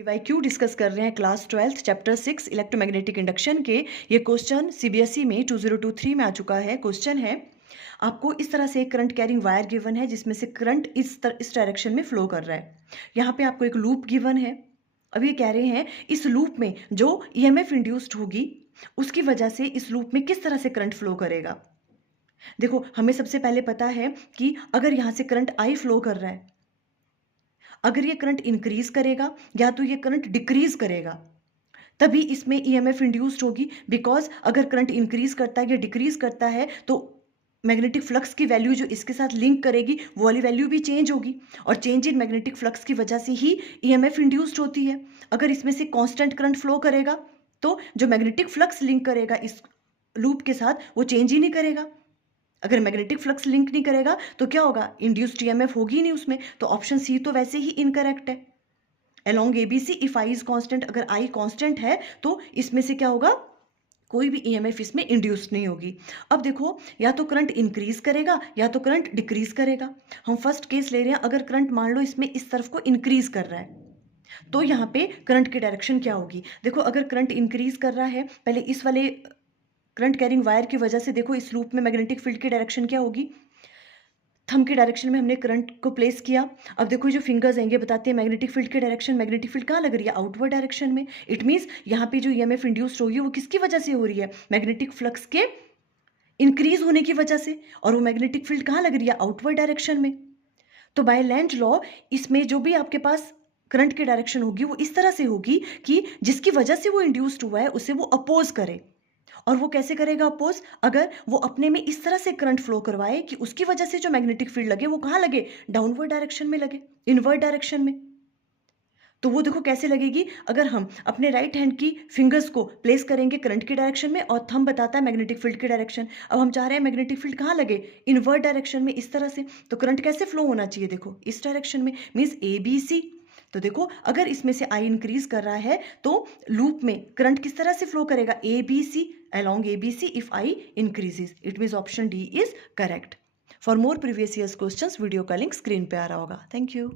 PYQ discuss कर रहे हैं class 12th chapter 6 electromagnetic induction के। ये क्वेश्चन सीबीएसई में 2023 में आ चुका है। क्वेश्चन है, आपको इस तरह से एक करंट कैरिंग वायर गिवन है जिसमें से करंट इस डायरेक्शन में फ्लो कर रहा है। यहाँ पे आपको एक लूप गिवन है। अब ये कह रहे हैं इस लूप में जो ईएमएफ इंड्यूस्ड होगी उसकी वजह से इस लूप में किस तरह से करंट फ्लो करेगा। देखो, हमें सबसे पहले पता है कि अगर यहाँ से करंट आई फ्लो कर रहा है, अगर ये करंट इंक्रीज करेगा या तो ये करंट डिक्रीज करेगा, तभी इसमें ईएमएफ इंड्यूस्ड होगी। बिकॉज अगर करंट इंक्रीज करता है या डिक्रीज करता है तो मैग्नेटिक फ्लक्स की वैल्यू जो इसके साथ लिंक करेगी वो वाली वैल्यू भी चेंज होगी, और चेंज इन मैग्नेटिक फ्लक्स की वजह से ही ईएमएफ इंड्यूस्ड होती है। अगर इसमें से कांस्टेंट करंट फ्लो करेगा तो जो मैग्नेटिक फ्लक्स लिंक करेगा इस लूप के साथ वो चेंज ही नहीं करेगा। अगर मैग्नेटिक फ्लक्स लिंक नहीं करेगा तो क्या होगा, इंड्यूस्ड ईएमएफ होगी ही नहीं उसमें। तो ऑप्शन सी तो वैसे ही इनकरेक्ट है। Along ABC if I is constant, अगर आई कांस्टेंट है तो इसमें से क्या होगा, कोई भी ईएमएफ इसमें इंड्यूस नहीं होगी। अब देखो, या तो करंट इंक्रीज करेगा या तो करंट डिक्रीज करेगा। हम फर्स्ट केस ले रहे हैं, अगर करंट मान लो इसमें इस तरफ को इंक्रीज कर रहा है तो यहाँ पे करंट की डायरेक्शन क्या होगी। देखो, अगर करंट इंक्रीज कर रहा है, पहले इस वाले करंट कैरिंग वायर की वजह से देखो इस लूप में मैग्नेटिक फील्ड की डायरेक्शन क्या होगी, थंब की डायरेक्शन में हमने करंट को प्लेस किया। अब देखो जो फिंगर्स हैं ये बताते हैं मैग्नेटिक फील्ड की डायरेक्शन। मैग्नेटिक फील्ड कहाँ लग रही है, आउटवर्ड डायरेक्शन में। इट मीन्स यहाँ पे जो ईएमएफ इंड्यूस्ड होगी वो किसकी वजह से हो रही है, मैग्नेटिक फ्लक्स के इंक्रीज होने की वजह से। और वो मैग्नेटिक फील्ड कहाँ लग रही है, आउटवर्ड डायरेक्शन में। तो बाय लेंज लॉ इसमें जो भी आपके पास करंट की डायरेक्शन होगी वो इस तरह से होगी कि जिसकी वजह से वो इंड्यूस्ड हुआ है उसे वो अपोज करे। और वो कैसे करेगा अपोज, अगर वो अपने में इस तरह से करंट फ्लो करवाए कि उसकी वजह से जो मैग्नेटिक फील्ड लगे वो कहाँ लगे, डाउनवर्ड डायरेक्शन में लगे, इनवर्ड डायरेक्शन में। तो वो देखो कैसे लगेगी, अगर हम अपने राइट हैंड की फिंगर्स को प्लेस करेंगे करंट की डायरेक्शन में और थंब बताता है मैग्नेटिक फील्ड की डायरेक्शन। अब हम चाह रहे हैं मैग्नेटिक फील्ड कहाँ लगे, इनवर्ड डायरेक्शन में, इस तरह से। तो करंट कैसे फ्लो होना चाहिए, देखो इस डायरेक्शन में, मीन्स ए बी सी। तो देखो, अगर इसमें से आई इंक्रीज कर रहा है तो लूप में करंट किस तरह से फ्लो करेगा, A B C, along ABC if I increases. It means option D is correct. For more previous years questions, video का लिंक स्क्रीन पे आ रहा होगा। Thank you.